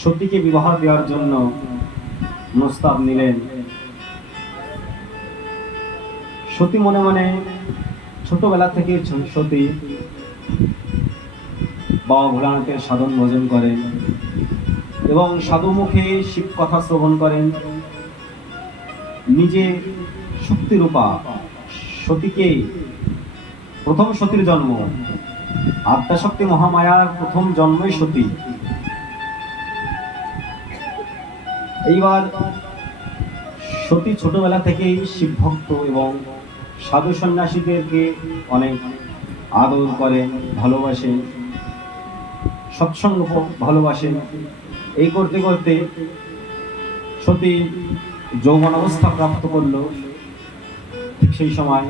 সতীকে বিবাহ দেওয়ার জন্য প্রস্তাব নিলেন। সতী মনে মনে ছোটবেলা থেকে সতী বাবা ভোলানাথের সাধন ভোজন করেন এবং সাধু মুখে শিব কথা শ্রবণ করেন। নিজে শক্তিরূপা সতীকে, প্রথম সতীর জন্ম, আদ্যাশক্তি মহামায়ার প্রথম জন্মই সতী। এইবার সতী ছোটবেলা থেকেই শিব ভক্ত এবং সাধু সন্ন্যাসীদেরকে অনেক আদর করেন, ভালোবাসেন, সৎসঙ্গ ভালোবাসেন। এই করতে করতে সতী যৌবন অবস্থা প্রাপ্ত করল। ঠিক সেই সময়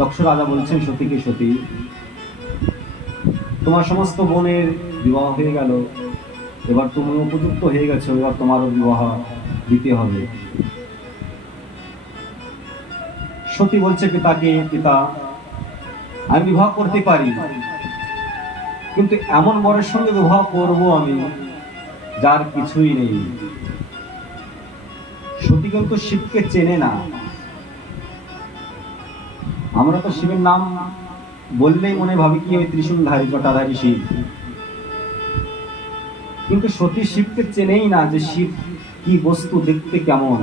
দক্ষ রাজা বলছেন সতীকে, সতী, তোমার সমস্ত বোনের বিবাহ হয়ে গেল, এবার তুমি উপযুক্ত হয়ে গেছো, এবার তোমারও বিবাহ দিতে হবে। সতী বলছে পিতাকে, পিতা, আমি বিবাহ করতে পারি, কিন্তু এমন বরের সঙ্গে বিবাহ করব আমি যার কিছুই নেই। সতী কিন্তু শিবকে চেনে না। আমরা তো শিবের নাম বললেই মনে ভাবি কি ওই ত্রিশূলধারী জটাধারী শিব, কিন্তু সতী শিবকে চেনেই না যে শিব কি বস্তু, দেখতে কেমন।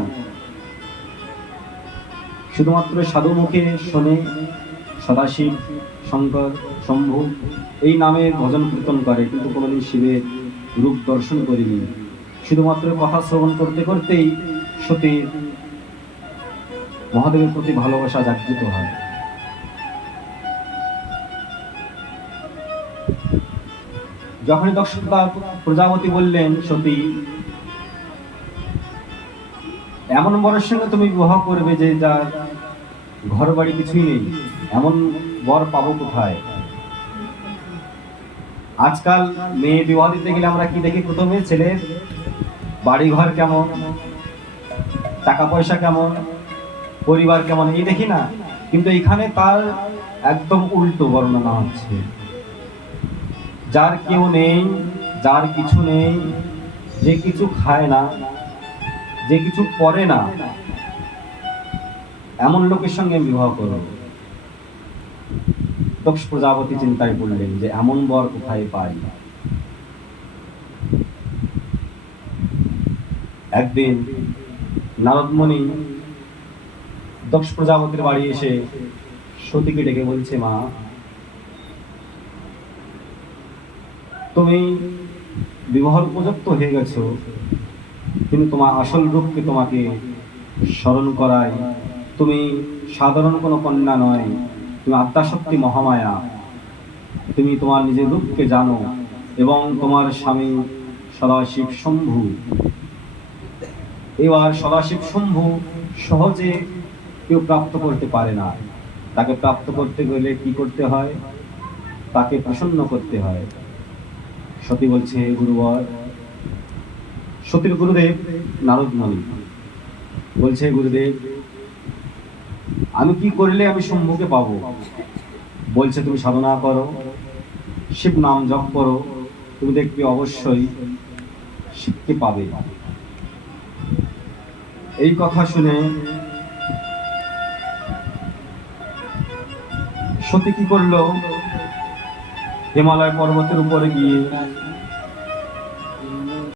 শুধুমাত্র সাধু মুখে শোনে সদাশিব, শঙ্কর, শম্ভু এই নামে ভজন কীর্তন করে, কিন্তু কোনোদিন শিবের রূপ দর্শন করিনি। শুধুমাত্র কথা শ্রবণ করতে করতেই সতীর মহাদেবের প্রতি ভালোবাসা জাগৃত হয়। যখনই দক্ষ প্রজাপতি বললেন, সতী, এমন বরের সঙ্গে তুমি বিবাহ করবে যে যার ঘর বাড়ি কিছুই নেই, এমন বর পাবো কোথায়? আজকাল মেয়ে বিবাহ দিতে গেলে আমরা কি দেখি? প্রথমে ছেলের বাড়ি ঘর কেমন, টাকা পয়সা কেমন, পরিবার কেমন, এই দেখি না। কিন্তু এখানে তার একদম উল্টো বর্ণনা হচ্ছে। যার কেউ নেই, যার কিছু নেই, যে কিছু খায় না, যে কিছু করে না, এমন লোকের সঙ্গে আমি বিবাহ করব। দক্ষ প্রজাপতি চিন্তায় পড়লেন যে এমন বর কোথায় পাই। একদিন নারদমণি দক্ষ প্রজাপতির বাড়ি এসে সতীকে ডেকে বলছে, মা, তুমি বিবাহের উপযুক্ত হয়ে গেছো, কিন্তু তোমার আসল রূপকে তোমাকে স্মরণ করায়। তুমি সাধারণ কোনো কন্যা নয়, তুমি আদ্যাশক্তি মহামায়া। তুমি তোমার নিজের রূপকে জানো এবং তোমার স্বামী সদাশিব শম্ভু। এবার সদাশিব শম্ভু সহজে কেউ প্রাপ্ত করতে পারে না। তাকে প্রাপ্ত করতে গেলে কি করতে হয়? তাকে প্রসন্ন করতে হয়। সতী বলছে, গুরুবর, সতীর গুরুদেব নারদমণি বলছে, গুরুদেব, আমি কি করলে আমি শম্ভুকে পাবো? বলছে, তুমি সাধনা করো, শিব নাম জপ করো, তুমি দেখবে অবশ্যই শিবকে পাবে। এই কথা শুনে সতী কি করলো? হিমালয় পর্বতের উপরে গিয়ে